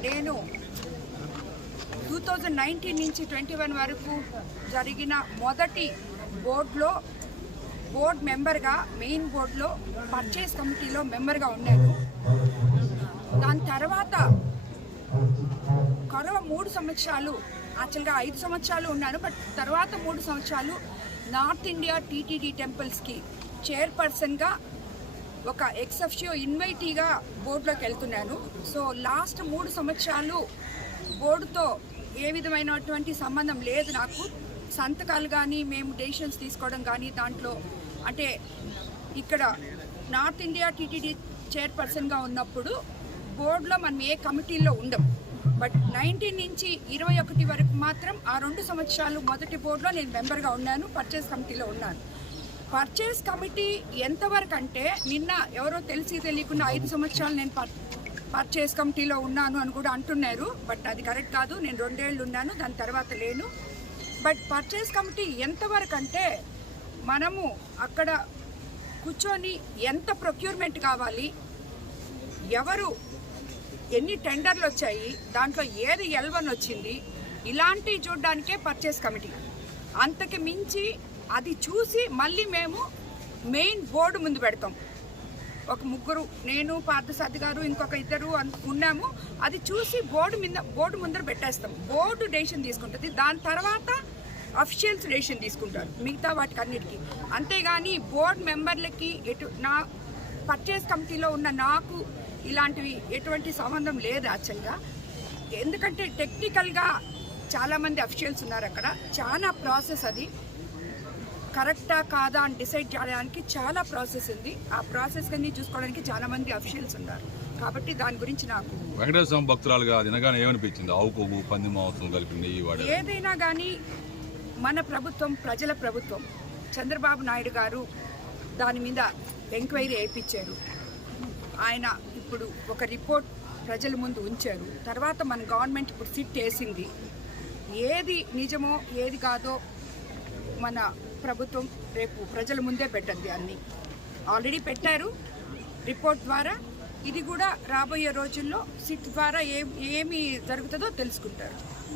నేను 2019 నుంచి 21 వరకు జరిగిన మొదటి బోర్డ్ మెంబర్గా, మెయిన్ బోర్డులో పర్చేస్ కమిటీలో మెంబర్గా ఉన్నాను. దాని తర్వాత కరవ 3 సంవత్సరాలు, యాక్చువల్గా 5 సంవత్సరాలు ఉన్నాను. బట్ తర్వాత 3 సంవత్సరాలు నార్త్ ఇండియా టీటీడీ టెంపుల్స్కి చైర్పర్సన్గా ఒక ఎక్సెఫ్షియో ఇన్వైటీగా బోర్డులోకి వెళ్తున్నాను. సో లాస్ట్ 3 సంవత్సరాలు బోర్డుతో ఏ విధమైనటువంటి సంబంధం లేదు నాకు. సంతకాలు కానీ, మేము డెసిషన్స్ తీసుకోవడం కానీ, దాంట్లో అంటే ఇక్కడ నార్త్ ఇండియా టీటీడీ చైర్పర్సన్గా ఉన్నప్పుడు బోర్డులో మనం ఏ కమిటీల్లో ఉండం. బట్ 19 నుంచి 21 వరకు మాత్రం ఆ 2 సంవత్సరాలు మొదటి బోర్డులో నేను మెంబర్గా ఉన్నాను, పర్చేస్ కమిటీలో ఉన్నాను. పర్చేస్ కమిటీ ఎంతవరకు అంటే, నిన్న ఎవరో తెలియకుండా 5 సంవత్సరాలు నేను పర్చేస్ కమిటీలో ఉన్నాను అని కూడా అంటున్నారు. బట్ అది కరెక్ట్ కాదు. నేను 2 ఏళ్ళు ఉన్నాను, దాని తర్వాత లేను. బట్ పర్చేస్ కమిటీ ఎంతవరకు అంటే, మనము అక్కడ కూర్చొని ఎంత ప్రొక్యూర్మెంట్ కావాలి, ఎవరు ఎన్ని టెండర్లు వచ్చాయి, దాంట్లో ఏది L1 వచ్చింది, ఇలాంటివి చూడడానికే పర్చేస్ కమిటీ. అంతకు మించి అది చూసి మళ్ళీ మేము మెయిన్ బోర్డు ముందు పెడతాం. ఒక 3, నేను, పార్థసారథి గారు, ఇంకొక 2 ఉన్నాము. అది చూసి బోర్డు ముందర పెట్టేస్తాం. బోర్డు డెసిషన్ తీసుకుంటుంది. దాని తర్వాత అఫీషియల్స్ డెసిషన్ తీసుకుంటారు మిగతా వాటికి అన్నిటికీ. అంతేగాని బోర్డు మెంబర్లకి నా పర్చేస్ కమిటీలో ఉన్న నాకు ఇలాంటివి ఎటువంటి సంబంధం లేదు యాక్చువల్గా. ఎందుకంటే టెక్నికల్గా చాలామంది అఫీషియల్స్ ఉన్నారు అక్కడ. చాలా ప్రాసెస్, అది కరెక్టా కాదా అని డిసైడ్ చేయడానికి చాలా ప్రాసెస్ ఉంది. ఆ ప్రాసెస్ అన్ని చూసుకోవడానికి చాలామంది అఫీషియల్స్ ఉన్నారు. కాబట్టి దాని గురించి నాకు వెంకటేశ్వర భక్తురాలుగా తినగానే ఏమనిపించింది? ఆవు కొవ్వు, పంది మాంసం కలిపి నెయ్యి వాడే ఏదైనా కానీ మన ప్రభుత్వం ప్రజల ప్రభుత్వం. చంద్రబాబు నాయుడు గారు దాని మీద ఎంక్వైరీ వేయించారు. ఆయన ఇప్పుడు ఒక రిపోర్ట్ ప్రజల ముందు ఉంచారు. తర్వాత మన గవర్నమెంట్ ఇప్పుడు సిట్ వేసింది. ఏది నిజమో ఏది కాదో మన ప్రభుత్వం రేపు ప్రజల ముందే పెట్టద్ది. అన్నీ ఆల్రెడీ పెట్టారు రిపోర్ట్ ద్వారా. ఇది కూడా రాబోయే రోజుల్లో సిట్ ద్వారా ఏమి జరుగుతుందో తెలుసుకుంటారు.